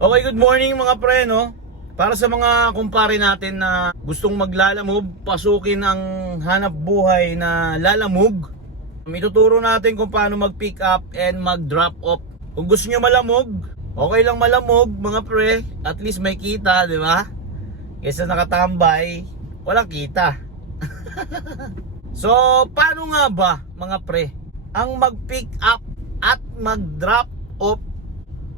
Okay, good morning mga pre, no? Para sa mga kumpare natin na gustong maglalamove, pasukin ang hanap buhay na lalamove, ituturo natin kung paano mag-pick up and mag-drop off. Kung gusto nyo malamog, okay lang malamog mga pre, at least may kita, di ba? Kaysa nakatambay, walang kita. So, paano nga ba mga pre ang mag-pick up at mag-drop off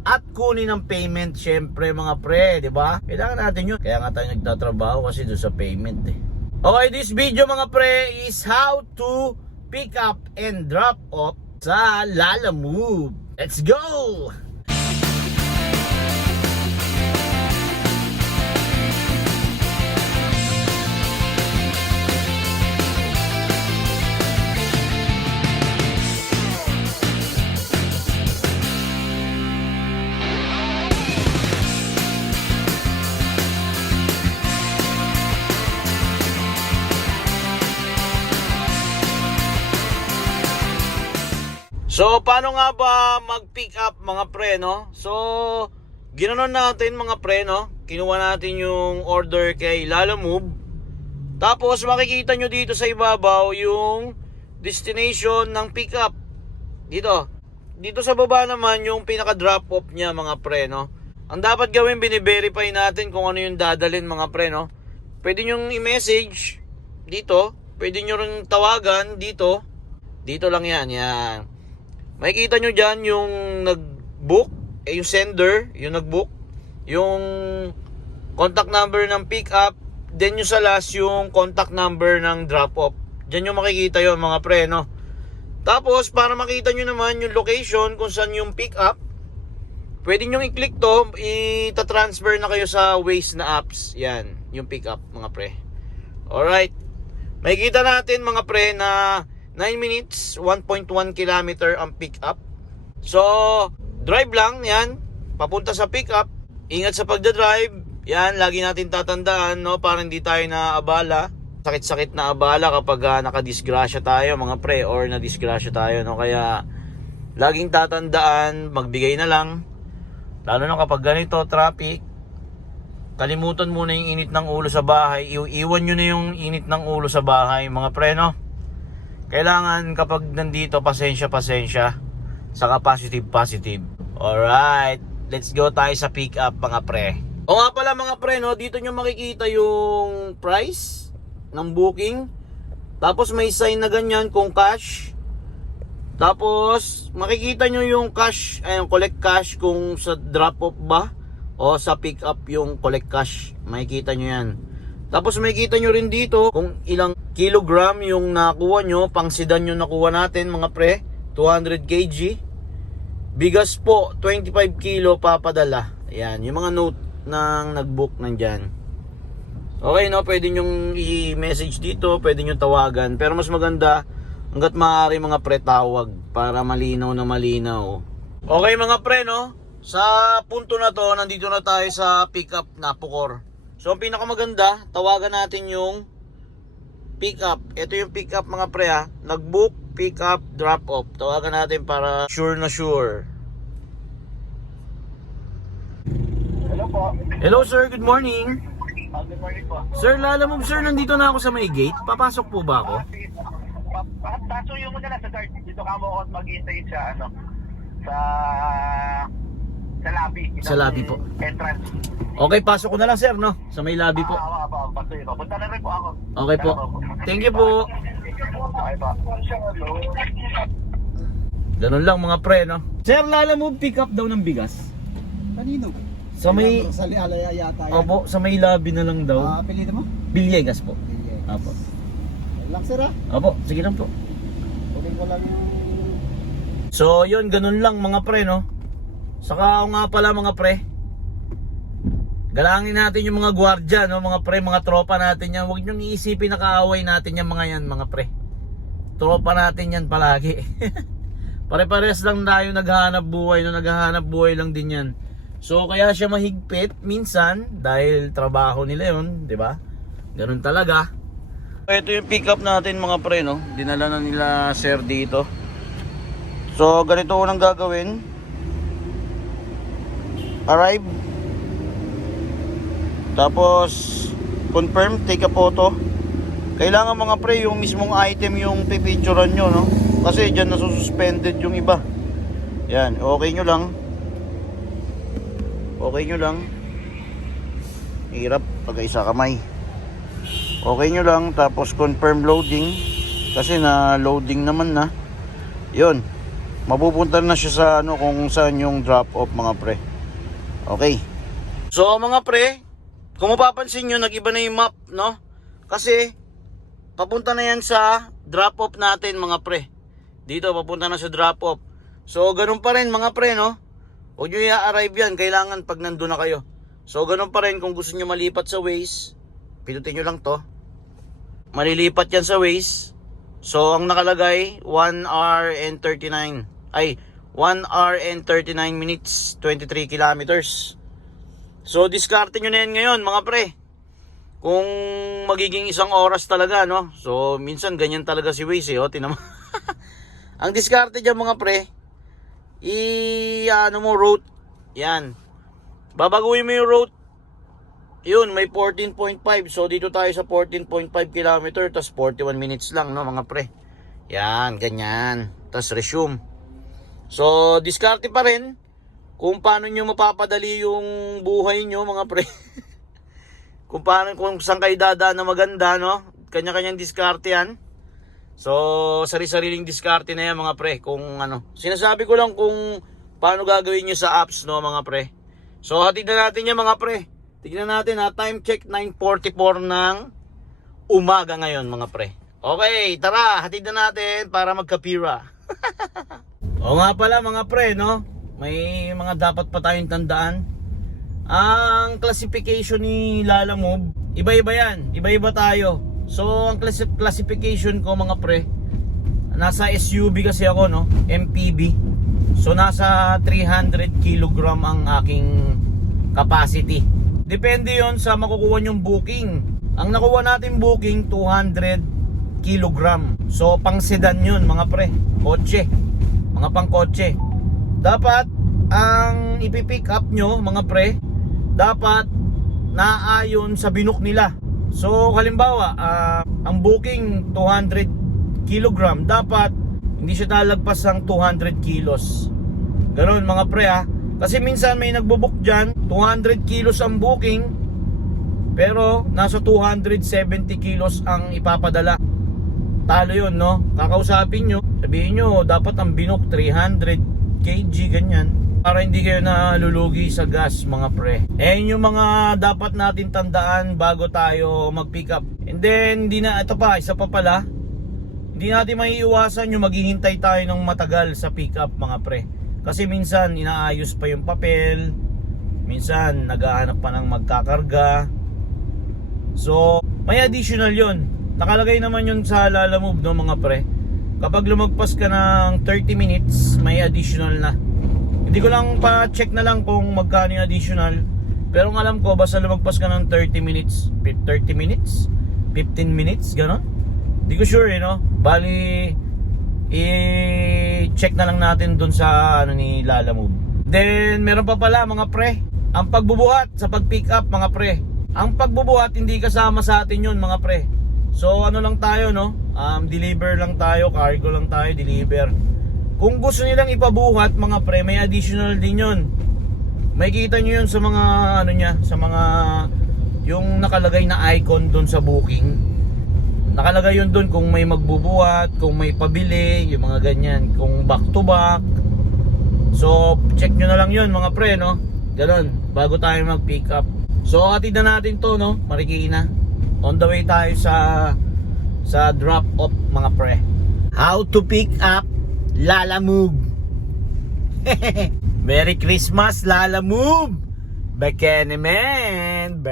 at kunin ang payment? Syempre mga pre, di ba? Kailangan natin yun. Kaya nga tayo nagtatrabaho kasi doon sa payment eh. Okay, this video mga pre is how to pick up and drop off sa Lalamove. Let's go! So, paano nga ba mag-pick up mga pre, no? So, ginanon natin mga pre, no? Kinuha natin yung order kay Lalamove. Tapos, makikita nyo dito sa ibabaw yung destination ng pick up. Dito. Dito sa baba naman yung pinaka-drop off niya mga pre, no? Ang dapat gawin, bine-verify natin kung ano yung dadalhin mga pre, no? Pwede nyo i-message dito. Pwede nyo rin tawagan dito. Dito lang yan, yan. Makikita nyo dyan yung nag-book, yung sender, yung nag-book, yung contact number ng pick up, then yung sa last yung contact number ng drop off. Dyan yung makikita yun mga pre, no? Tapos para makita nyo naman yung location kung saan yung pick up, pwede nyo i-click to, ita-transfer na kayo sa Waze na apps. Yan, yung pick up mga pre. Alright, makikita natin mga pre na 9 minutes, 1.1 kilometer ang pick up. So, drive lang, yan. Papunta sa pick up. Ingat sa pagdadrive. Yan, lagi natin tatandaan, no? Para hindi tayo naabala. Sakit-sakit na abala kapag nakadisgrasya tayo, mga pre, or nadisgrasya tayo, no? Kaya, laging tatandaan, magbigay na lang. Lalo na kapag ganito, traffic. Kalimutan muna yung init ng ulo sa bahay. Iwan nyo na yung init ng ulo sa bahay, mga pre, no? Kailangan kapag nandito, pasensya. Saka positive. Alright, let's go tayo sa pick up mga pre. O nga pala mga pre, no, dito nyo makikita yung price ng booking. Tapos may sign na ganyan kung cash. Tapos makikita nyo yung cash, collect cash kung sa drop off ba o sa pick up yung collect cash. Makikita nyo yan. Tapos makikita nyo rin dito kung ilang kilogram yung nakuha nyo. Pang sedan yung nakuha natin mga pre, 200 kg. Bigas po, 25 kilo papadala. Ayan, yung mga note ng nag-book nandyan. Okay, no, pwede nyong i-message dito, pwede nyong tawagan. Pero mas maganda, hanggat maaari mga pre, tawag para malinaw na malinaw. Okay mga pre, no, sa punto na to, nandito na tayo sa pick up na Pukor. So, ang pinakamaganda, tawagan natin yung pick up. Ito yung pick up mga pre ha. Nag-book, pick up, drop off. Tawagan natin para sure na sure. Hello po. Hello sir, good morning. Good morning po. Sir, Lalamove sir, nandito na ako sa may gate. Papasok po ba ako? Paso yung muna lang sa guard. Dito ka mo ako mag-i-stay sa lobby. Sa lobby po. Entrance. Okay, pasok ko na lang sir, no? Sa may lobby po. Paso yun. Punta na rin po ako. Okay po. Thank you po. Okay po. Ganun lang mga pre, no? Sir, Lalamove pick up daw ng bigas. Kanino? Sa may... Sa Alaya yata yan. Opo, sa may lobby na lang daw. Apelyido mo? Villegas po. Yes. Opo. Lang sir ah. Opo, sige lang po. Kunin ko lang yung... So, yun, ganun lang mga pre, no? Saka nga pala mga pre, galangin natin yung mga gwardiya, no? Mga pre, mga tropa natin yan. Huwag nyo iisipin na kaaway natin yan mga pre. Tropa natin yan palagi. Pare-pares lang tayo naghahanap buhay, no? Naghahanap buhay lang din yan. So, kaya siya mahigpit minsan dahil trabaho nila yun, di ba? Ganun talaga. Ito yung pick up natin mga pre, no? Dinala na nila sir dito. So, ganito unang gagawin. Arrive Tapos confirm, take a photo. Kailangan mga pre yung mismong item yung pipicturean nyo, no? Kasi dyan nasususpended yung iba. Yan, okay nyo lang. Okay nyo lang. Hirap pag isa kamay. Okay nyo lang, tapos confirm loading. Kasi na loading naman na. Yun, mapupunta na siya sa ano, kung saan yung drop off mga pre. Okay. So mga pre, kung mapapansin nyo, nag-iba na yung map, no? Kasi papunta na yan sa drop off natin mga pre. Dito papunta na sa drop off. So ganun pa rin mga pre, no? Huwag nyo i-arrive yan, kailangan pag nandun na kayo. So ganun pa rin, kung gusto nyo malipat sa Waze, pindutin nyo lang to. Malilipat yan sa Waze. So ang nakalagay 1 hour and 39 minutes 23 kilometers. So diskarte nyo na yan ngayon mga pre, kung magiging isang oras talaga, no? So minsan ganyan talaga si Waze, oh, tinama. Ang diskarte dyan mga pre, ano mo, route. Yan, babaguhin mo yung route. Yun, may 14.5. So dito tayo sa 14.5 km, tas 41 minutes lang, no mga pre. Yan, ganyan. Tas resume. So diskarte pa rin kung paano nyo mapapadali yung buhay nyo mga pre. Kung saan kayo dadaan na maganda, no? Kanya-kanyang diskarte yan. So sari-sariling diskarte na yan mga pre. Kung ano, sinasabi ko lang kung paano gagawin nyo sa apps, no mga pre. So hatid na natin yan mga pre. Tignan natin ha, time check 9:44 ng umaga ngayon mga pre. Okay, tara, hatid na natin para magkapira. O nga pala mga pre, no? May mga dapat pa tayong tandaan. Ang classification ni Lalamove, iba-iba yan, iba-iba tayo. So ang classification ko mga pre, nasa SUV kasi ako, no? MPV. So nasa 300 kg ang aking capacity. Depende yon sa makukuha nyong booking. Ang nakuha natin booking 200 kg. So pang sedan yun mga pre, kotse, mga pang kotse. Dapat ang ipipick up nyo mga pre, dapat naayon sa binook nila. So halimbawa, ang booking 200 kg, dapat hindi siya lalagpas ng 200 kilos. Ganon mga pre ha. Kasi minsan may nagbo-book dyan, 200 kilos ang booking, pero nasa 270 kilos ang ipapadala. Talo yun, no? Kakausapin nyo, sabihin nyo, dapat ang binok 300 kg, ganyan. Para hindi kayo nalulugi sa gas, mga pre. Yung mga dapat natin tandaan bago tayo mag-pick up. And then, ito pa, isa pa pala, hindi natin maiiwasan yung maghihintay tayo ng matagal sa pick up, mga pre. Kasi minsan inaayos pa yung papel, minsan naghahanap pa ng magkakarga. So may additional yon. Nakalagay naman yun sa Lalamove, no mga pre. Kapag lumagpas ka ng 30 minutes, may additional na. Hindi ko lang pa-check na lang kung magkano yung additional, pero ang alam ko basta lumagpas ka ng 30 minutes, 15 minutes, gano'n. Hindi ko sure, no? Bali i-check na lang natin dun sa ano ni Lalamove. Then meron pa pala mga pre, ang pagbubuhat sa pag-pick up mga pre. Ang pagbubuhat hindi kasama sa atin yun mga pre. So ano lang tayo, no? Deliver lang tayo, cargo lang tayo, deliver. Kung gusto nilang ipabuhat mga pre, may additional din yun. May kita nyo yun sa mga ano nya, sa mga yung nakalagay na icon dun sa booking. Nakalagay yun dun kung may magbubuhat, kung may pabili, yung mga ganyan, kung back to back. So check nyo na lang yun mga pre, no? Ganon, bago tayo mag pick up. So hatid na natin to, no? Marikina. On the way tayo sa drop off mga pre. How to pick up Lalamove. Merry Christmas Lalamove. Bekenemen.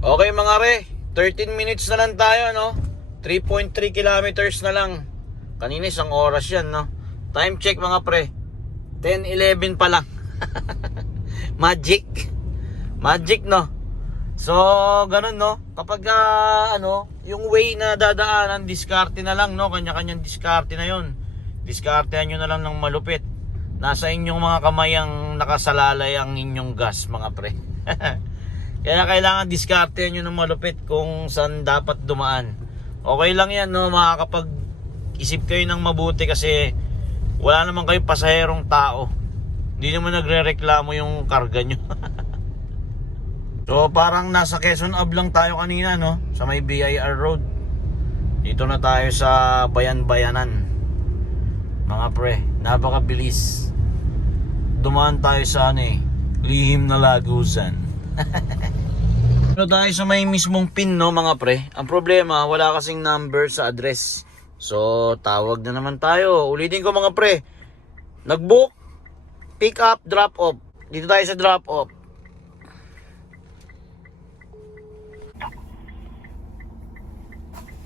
Okay mga re, 13 minutes na lang tayo, no? 3.3 kilometers na lang. Kanina isang oras yan, no? Time check mga pre, 10:11 pa lang. Magic, no? So ganun, no? Kapag yung way na dadaanan, diskarte na lang, no? Kanya-kanyang diskarte na yun. Diskartehan nyo na lang ng malupit. nasa inyong mga kamay ang nakasalalay ang inyong gas, mga pre. Kaya kailangan diskartehan nyo ng malupit kung saan dapat dumaan. Okay lang yan, no? Makakapag-isip kayo ng mabuti kasi wala naman kayo pasaherong tao. Hindi naman nagre-reklamo yung karga nyo. So parang nasa Quezon Ave lang tayo kanina, no? Sa may BIR Road. Dito na tayo sa Bayan-Bayanan. Mga pre, napakabilis. Dumaan tayo sa lihim na lagusan. Pero tayo sa may mismong pin, no, mga pre. Ang problema, wala kasing number sa address. So tawag na naman tayo. Ulitin ko, mga pre. Nag-book, pick up, drop off. Dito tayo sa drop off.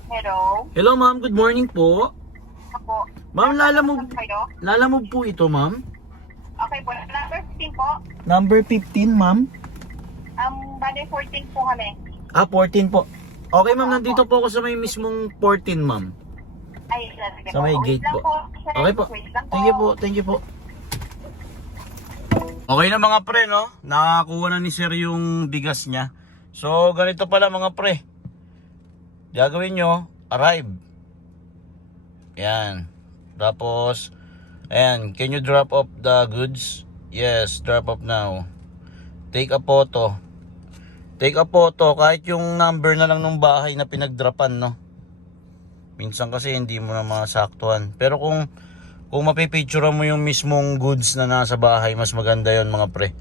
Hello? Hello ma'am, good morning po. Ako. Ma'am, lalamove Kayo? po ito, ma'am. Okay po. Number 15 po. Number 15, ma'am. Bali 14 po kami. 14 po. Okay ma'am, nandito po ako sa may mismong 14, ma'am. Ay, sige Sa may po. gate Wait lang po. Sir. Okay po. Wait lang Thank you po, thank you po. Okay na mga pre, no? Nakakuha na ni sir yung bigas niya. So, ganito pala mga pre. Gagawin nyo, arrive. Yan. Tapos, ayan, can you drop off the goods? Yes, drop off now. Take a photo. Take a photo, kahit yung number na lang ng bahay na pinagdrapan, no? Minsan kasi hindi mo na masaktuhan. Pero kung mapipicture mo yung mismong goods na nasa bahay, mas maganda yon mga pre.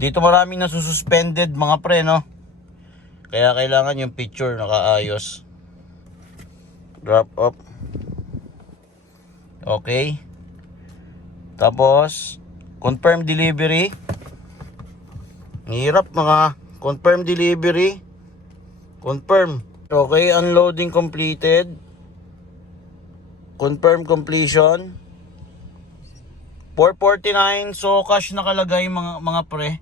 Dito maraming nasususpended mga pre, no? Kaya kailangan yung picture nakaayos. Drop off. Okay. Tapos confirm delivery. Hirap confirm delivery. Confirm. Okay, unloading completed. Confirm completion. 449. So cash nakalagay mga pre.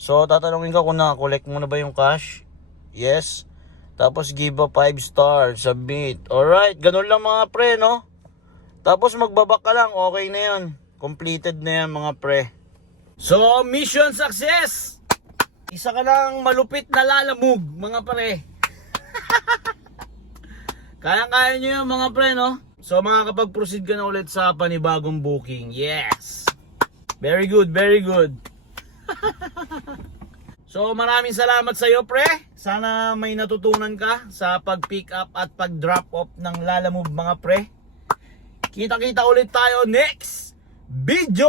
So tatanungin ka kung na-collect mo na ba yung cash. Yes. Tapos give a 5 star, submit. Alright, ganun lang mga pre, no? Tapos magbabak ka lang, okay na yan. Completed na yan mga pre. So, mission success! Isa ka lang malupit na lalamove, mga pre. Kaya-kaya nyo yan mga pre, no? So, makakapag-proceed ka na ulit sa panibagong booking. Yes! Very good, very good. So maraming salamat sa iyo pre. Sana may natutunan ka sa pag-pick up at pag-drop off ng lalamove mga pre. Kita-kita ulit tayo next video.